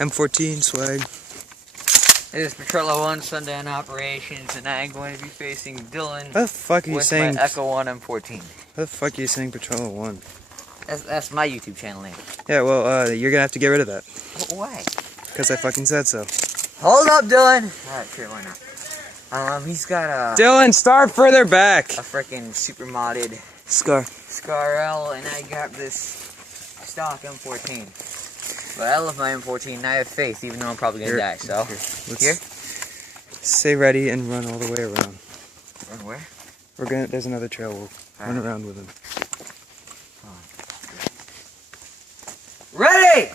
M14 swag. It is Patrol 1 Sunday on operations, and I am going to be facing Dylan What the fuck are you with saying? my Echo 1 M14. What the fuck are you saying Patrol 1? That's my YouTube channel name. Yeah, well, you're gonna have to get rid of that. Why? Because I fucking said so. Hold up, Dylan! Alright, sure, why not? He's got a Dylan, start further back! a freaking super modded Scar L, and I got this stock M14. But I love my M14, and I have faith, even though I'm probably gonna die, so. Here? Stay ready and run all the way around. Run where? There's another trail, we'll run around with him. Ready!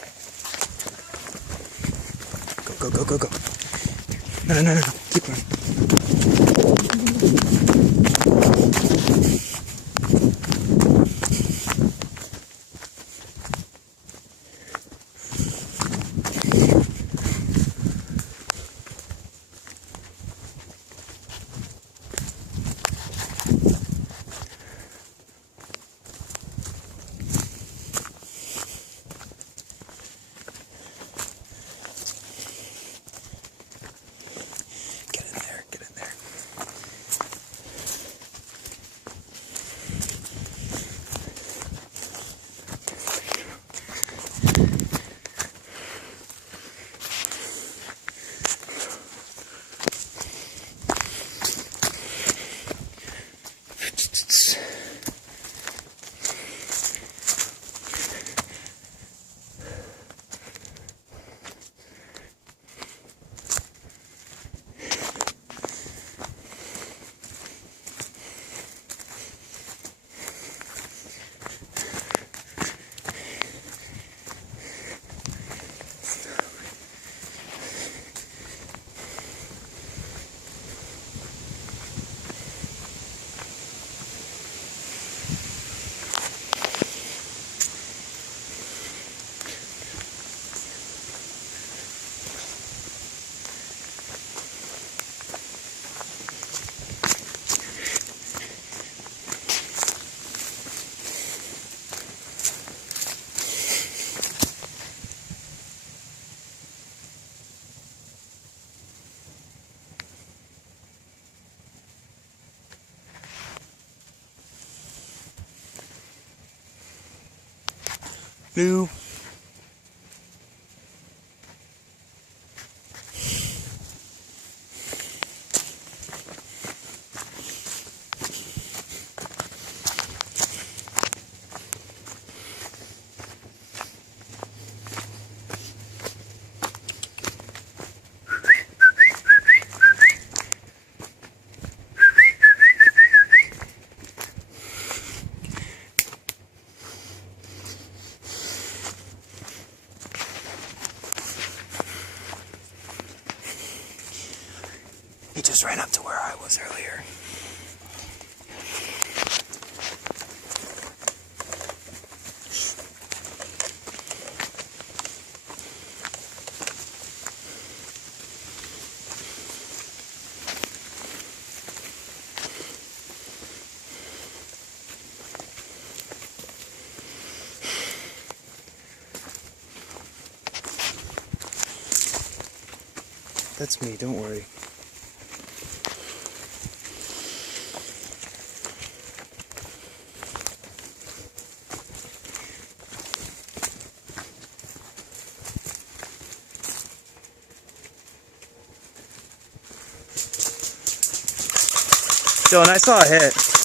Go. No. Keep running. Get in there. Blue. He just ran up to where I was earlier. That's me, don't worry. Dylan, I saw a hit.